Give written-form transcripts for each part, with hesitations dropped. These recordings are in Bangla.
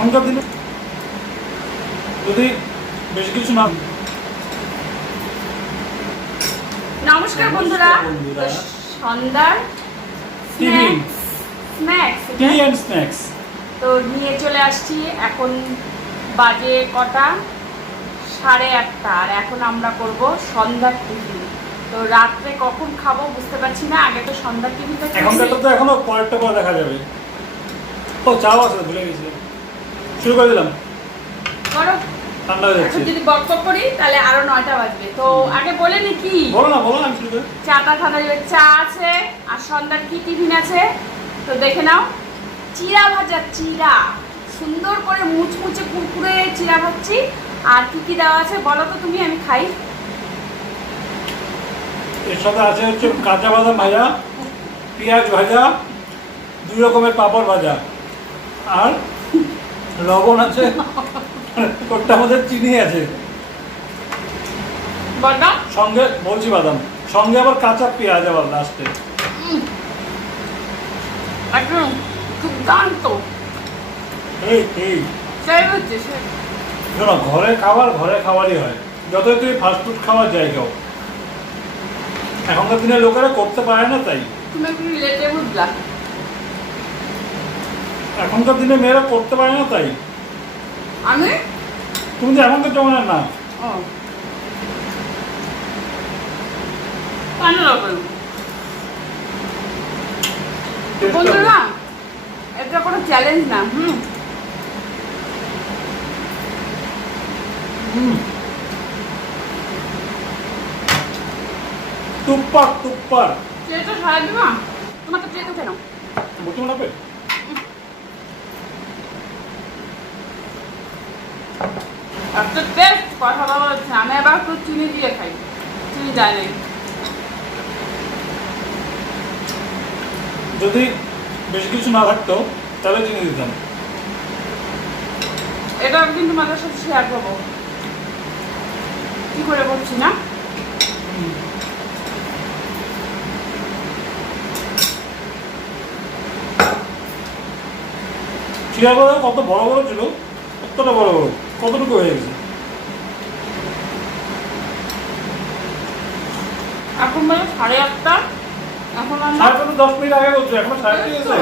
এখনকার দিনে যদি বেশি কিছু না। নমস্কার বন্ধুরা, তো সন্ধ্যার স্ন্যাক্স তো নিয়ে চলে আসছি। এখন বাজে কটা? 1:30। আর এখন আমরা করব সন্ধ্যার টিফিন। তো রাত্রে কখন খাবো বুঝতে পারছি না। আগে তো সন্ধ্যার টিফিনটা এখনকার তো এখনো পরেরটা পর দেখা যাবে। ও চাও আছে, ভুলে গেছিলাম। শুরু করে দিলাম। করো। ঠান্ডা হয়ে যাচ্ছে। এখন যদি বকবক করি তাহলে আরো 9টা বাজবে। তো আগে বলে নি কি? বলো না আমি শুরু করি। চাটা ঠান্ডা যাবে। চা আছে আর সন্ধ্যার কি টিফিন আছে তো দেখে নাও। চিড়া ভাজা, চিড়া সুন্দর করে মুচমুচে কুরকুরে চিড়া ভাজছি। আর কি কি দেওয়া আছে বলো তো তুমি, আমি খাই। এর সাথে আছে হচ্ছে কাঁচা বাদাম ভাজা, পেঁয়াজ ভাজা, 2 রকমের পাপড় ভাজা, আর লবণ আছে, ওটার মধ্যে চিনি আছে, বাদাম সঙ্গে বলছি বাদাম, সঙ্গে আবার কাঁচা পেঁয়াজ আবার লাস্টে। একদম দুর্দান্ত। এই সেই হচ্ছে সে। শোনো, ঘরে খাবারই হয়। যতই তুমি ফাস্টফুড খাওয়ার জায়গাও, এখনকার দিনে লোকেরা করতে পারে না, তাই তুমি একটু রিলেটেবল ব্লাক। এখনকার দিনে মেয়েরা করতে পারে না, তাই আমি তুমি তো এখনকার জমানার না। ও কেন রকম বন্ধুরা, এটা কোনো চ্যালেঞ্জ না। টুপ্পার ট্রেটা সারা দিবা? তোমার তো ট্রে তো কেন বুঝতে মনে হবে। একটা টেস্ট কথা বলা হচ্ছে। আমি আবার একটু চিনি দিয়ে খাই, চিনি যায় না। যদি বেশি কিছু না থাকতো তাহলে চিনি দিতাম। এটা একদিন তোমাদের সাথে শেয়ার করবো কি করে করছি না। চিড়াগুলো কত বড় বড় ছিল, কতটা বড় বড়, কতটুকু হয়ে গেছে। এখন বলে 8:30। এখন আমরা 10 মিনিট আগে বলছো, এখন 8:30 গেছে।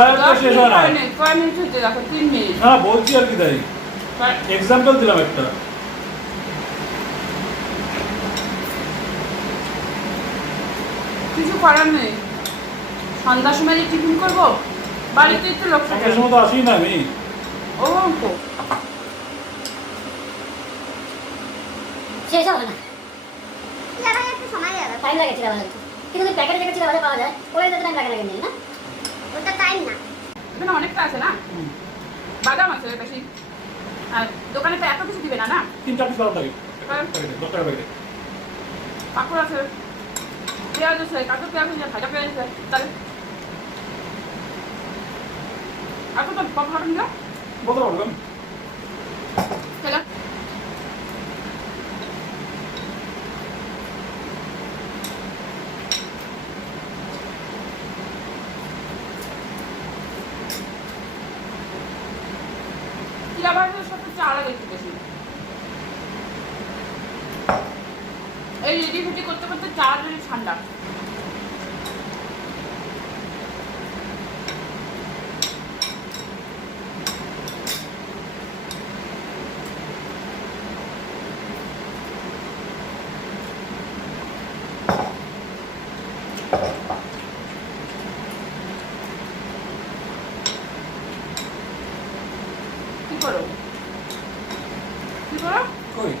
8:30 শেষ হয় না। কয় মিনিট হচ্ছে দেখো? 3 মিনিট। না বলছি আর কি, তাই এক্সাম্পল দিলাম একটা। কিছু করার নেই। সন্ধ্যার সময় যে টিফিন করবো, বাড়িতে একটু লোক থাকে। সঙ্গে সময় তো আসি না আমি। ও তো শেষ হবে না। চিড়া ভাজা একটু সময় লাগে, টাইম লাগে চিড়া ভাজা। কিন্তু যদি প্যাকেটে থেকে চিড়া ভাজা পাওয়া যায়, ওই তো টাইম লাগে না কিন্তু, না ওটা টাইম না। এখানে অনেকটা আছে না, বাদাম আছে বেশি। আর দোকানে তো এত কিছু দিবে না। 3-4 পিস বাদাম লাগে, 10 টাকা প্যাকেটে। পাঁপড় আছে, পেঁয়াজ আছে, কাঁচা পেঁয়াজ আছে, ভাজা পেঁয়াজ আছে। তাহলে আর তো পাপড় হাঁটুন যা বলতে পারবেন। খেলা। চিড়া ভাজার সাথে চা লাগে একটু বেশি। এই রেডি ফেডি করতে করতে চা যদি ঠান্ডা। কি করো কই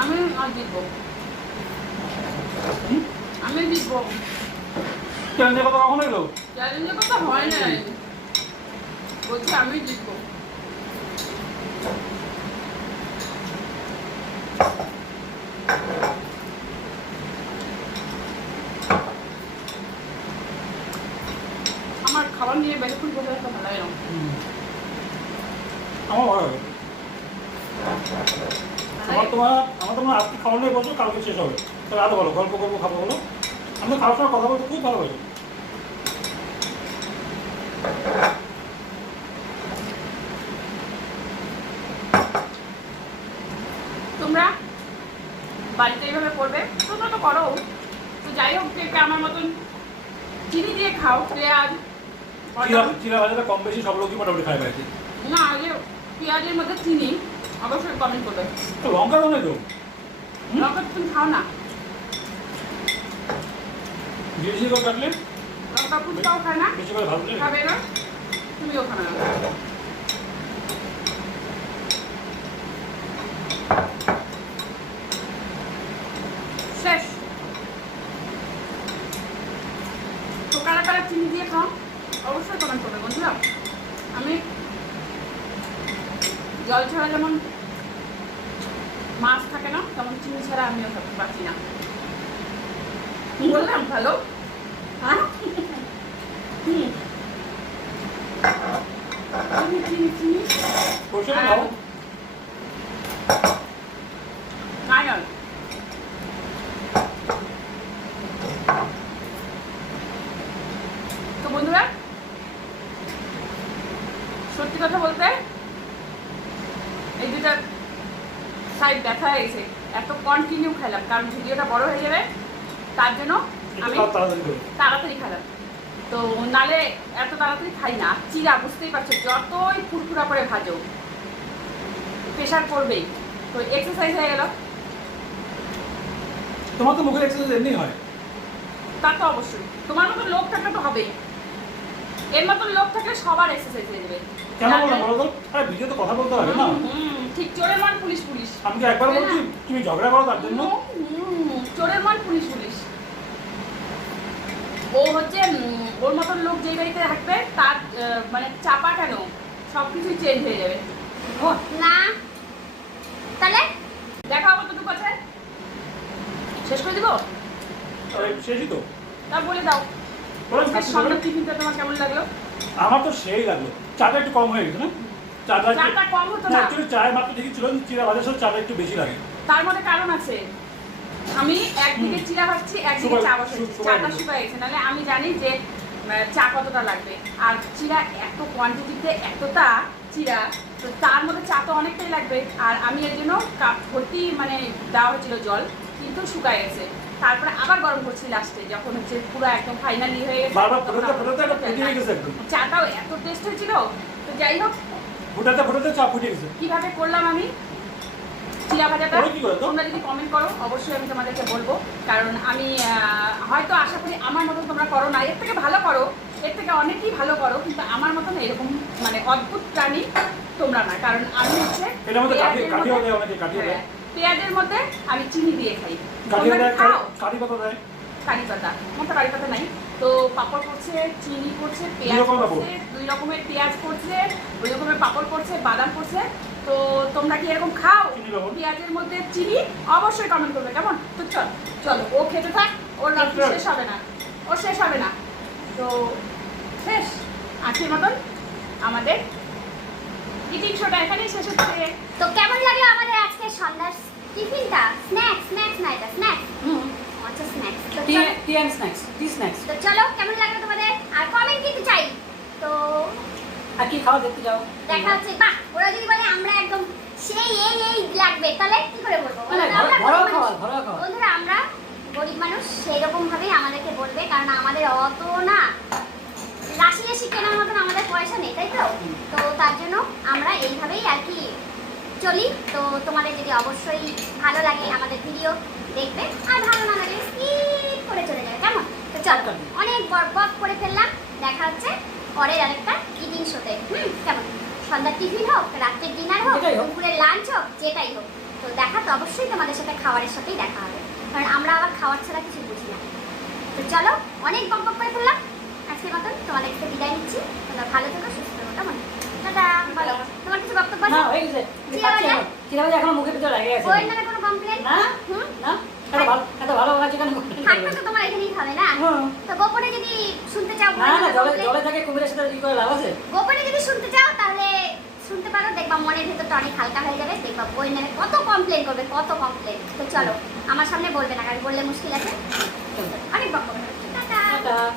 আমি আর দিব, আমি দিব। চ্যালেঞ্জের কথা কখন এলো? চ্যালেঞ্জের কথা হয় নাই, বলছি আমি দিব। জল নিয়ে বেশিক্ষণ বসে থাকতে ভালো লাগে না। আমার ভালো লাগে। আমার তোমার আজকে খাওয়া নিয়ে বসো, কালকে শেষ হবে। তাহলে আরো ভালো গল্প করবো, খাবো বলো। আমাদের খাওয়ার সময় কথা বলতে খুব ভালো লাগে। তোমরা বাড়িতে এইভাবে করবে, তোমরা তো করো। তো যাই হোক, কেউ আমার মতন চিনি দিয়ে খাও, পেঁয়াজ চিরা ভাজাটা কম বেশি সব লোকই মোটামুটি খাই বাড়িতে। না, যে পেঁয়াজের মধ্যে চিনি অবশ্যই কমেন্ট করবে। তো লঙ্কা তো নেই তো, লঙ্কা তুমি খাও না, বেশি করে কাটলে লঙ্কা ফুচকাও খায় না, বেশি করে ভালো লাগে। খাবে না, তুমিও খাবে না। শেষ। তো কারা কারা চিনি দিয়ে খাও অবশ্যই কমেন্ট করবে বন্ধুরা। আমি জল ছাড়া যেমন মাছ থাকে না, তেমন চিনি ছাড়া আমিও থাকতে পারছি না। বললাম ভালো, হ্যাঁ চিনি চিনি চিনি বসে খাও। নায়ন। তো বন্ধুরা, সত্যি কথা বলতে এই দুটা সাইড ব্যথা হয়ে গেছে, এত কন্টিনিউ খেলাম, কারণ ভিডিওটা বড় হয়ে যাবে তার জন্য আমি তাড়াতাড়ি খেলাম। তো নালে এত তাড়াতাড়ি খাই না। চিরা বুঝতেই পারছো, যতই ফুরফুরা করে ভাজো প্রেশার পড়বেই। তো এক্সারসাইজ হয়ে গেল। তোমার তো মুখের এক্সারসাইজ এমনি হয়। তা তো অবশ্যই, তোমার মতো লোক থাকলে তো হবেই। এর মতন লোক থাকলে সবার এক্সারসাইজ হয়ে যাবে। কেন বললাম বলো তো? আরে ভিডিও তো কথা বলতে হবে না। ঠিক, চোরের মান পুলিশ পুলিশ। আমি কি একবার বলছি তুমি ঝগড়া করো তার জন্য? চোরের মান পুলিশ পুলিশ। ও হচ্ছে ওর মতন লোক যে বাড়িতে থাকবে তার মানে চাপা কেন সবকিছুই চেঞ্জ হয়ে যাবে। না তাহলে দেখাও কতটুকু আছে, শেষ করে দিব। শেষই তো। তা বলে দাও, সন্ধ্যা টিফিনটা তোমার কেমন লাগলো? আমার তো সেই লাগলো। চাটা একটু কম হয়ে গেছে না? চাটা কম হতো না, অ্যাকচুয়ালি চায় মাত্র দেখি ছিল, চিরা ভাজার সাথে চাটা একটু বেশি লাগে। তার মধ্যে কারণ আছে। আমি একদিকে চিরা ভাজছি, একদিকে চা বসাচ্ছি, চাটা শুকায় গেছে। নাহলে আমি জানি যে চা কতটা লাগবে। আর চিরা এত কোয়ান্টিটিতে এতটা চিরা, তো তার মধ্যে চা তো অনেকটাই লাগবে। আর আমি এর জন্য কাপ ভর্তি মানে দেওয়া হয়েছিল জল, কিন্তু শুকায় গেছে। তারপরে আবার গরম করছি লাস্টে, যখন হচ্ছে পুরো একদম ফাইনালি হয়ে গেছে। বারবার ফোটাতে ফোটাতে একটা ফুটিয়ে গেছে একদম। চাটাও এত টেস্ট হয়েছিল। তো যাই হোক, ফোটাতে ফোটাতে চা ফুটিয়ে গেছে। কিভাবে করলাম আমি চিরা ভাজাটা, কি করে তো? তোমরা যদি কমেন্ট করো অবশ্যই আমি তোমাদেরকে বলবো। কারণ আমি হয়তো আশা করি আমার মতন তোমরা করো না, এর থেকে ভালো করো, এর থেকে অনেকেই ভালো করো, কিন্তু আমার মতন এরকম মানে অদ্ভুত প্রাণী তোমরা না। কারণ আমি হচ্ছে পেঁয়াজের মধ্যে আমি চিনি দিয়ে খাই। কারি পাতা দেয়, কারি পাতা, মোটা কারি পাতা নাই তো। পাপড় করছে, চিনি করছে, পেঁয়াজ করছে, 2 রকমের পেঁয়াজ করছে, 2 রকমের পাপড় করছে, বাদাম করছে। তো তোমরা কি এরকম খাও পেঁয়াজের মধ্যে চিনি? অবশ্যই কমেন্ট করবে কেমন। তো চলো ও খেতে থাক, ওর রাত্রি শেষ হবে না, ওর শেষ হবে না। তো শেষ আজকের মতন আমাদের ইটিং শোটা এখানেই শেষ হচ্ছে। তো কেমন লাগলো আমাদের আজকে সন্ধ্যার টিফিনটা? স্ন্যাক্স না, এটা স্ন্যাক্স। আচ্ছা স্ন্যাক্স। তো tea and snacks, tea snacks. তো চলো, কেমন লাগলো তোমাদের? আর কমেন্ট দিতে চাই। তো আর কি খাওয়া দেখতে যাও, দেখা হচ্ছে। বাহ, ওরা যদি বলে আমরা একদম সেই এই লাগবে, তাহলে কি করে বলবো? বন্ধুরা, আমরা গরিব মানুষ, সেই রকম ভাবেই আমাদেরকে বলবে। কারণ আমাদের অত না রাশি রাশি কেনার মতন আমাদের পয়সা নেই, তাই তো? তো তার জন্য আমরা এইভাবেই আর কি চলি। তো তোমাদের যদি অবশ্যই ভালো লাগে আমাদের ভিডিও দেখবে, আর ভালো না লাগলে স্কিপ করে চলে যাবে, কেমন? তো চলো, অনেক বক করে ফেললাম। দেখা হচ্ছে পরের আরেকটা ইটিং শোতে। কেমন? সন্ধ্যার টিফিন হোক, রাত্রের ডিনার হোক, দুপুরের লাঞ্চ হোক, যেটাই হোক, তো দেখা তো অবশ্যই তোমাদের সাথে খাবারের সাথেই দেখা হবে। কারণ আমরা আবার খাওয়ার ছাড়া কিছু বুঝি না। তো চলো, অনেক বক করে ফেললাম। আজকের মতন তোমাদের কাছে বিদায় নিচ্ছি। তোমরা ভালো থেকো, সুস্থ থেকো, কেমন? টাটা। বলো, তোমার কিছু বক্তব্য আছে? না, হয়ে গেছে। চিরা ভাজা এখনো মুখের ভিতরে লেগে আছে। ওর নামে কোনো কমপ্লেন? না না, এত ভালো ভাজা কেন? থাকবে তো তোমার এখানেই খাবে না? তো গোপনে যদি শুনতে চাও না না জলে complain- জলে থেকে কুমিরের সাথে ই করে লাভ আছে? গোপনে যদি শুনতে চাও তাহলে শুনতে পারো, দেখবা মনের ভিতরটা অনেক হালকা হয়ে যাবে, দেখবা বই নেবে কত কমপ্লেন করবে, কত কমপ্লেন। তো চলো আমার সামনে বলবে না, কারণ বললে মুশকিল আছে, চলো, অনেক বকবক। টাটা। টাটা।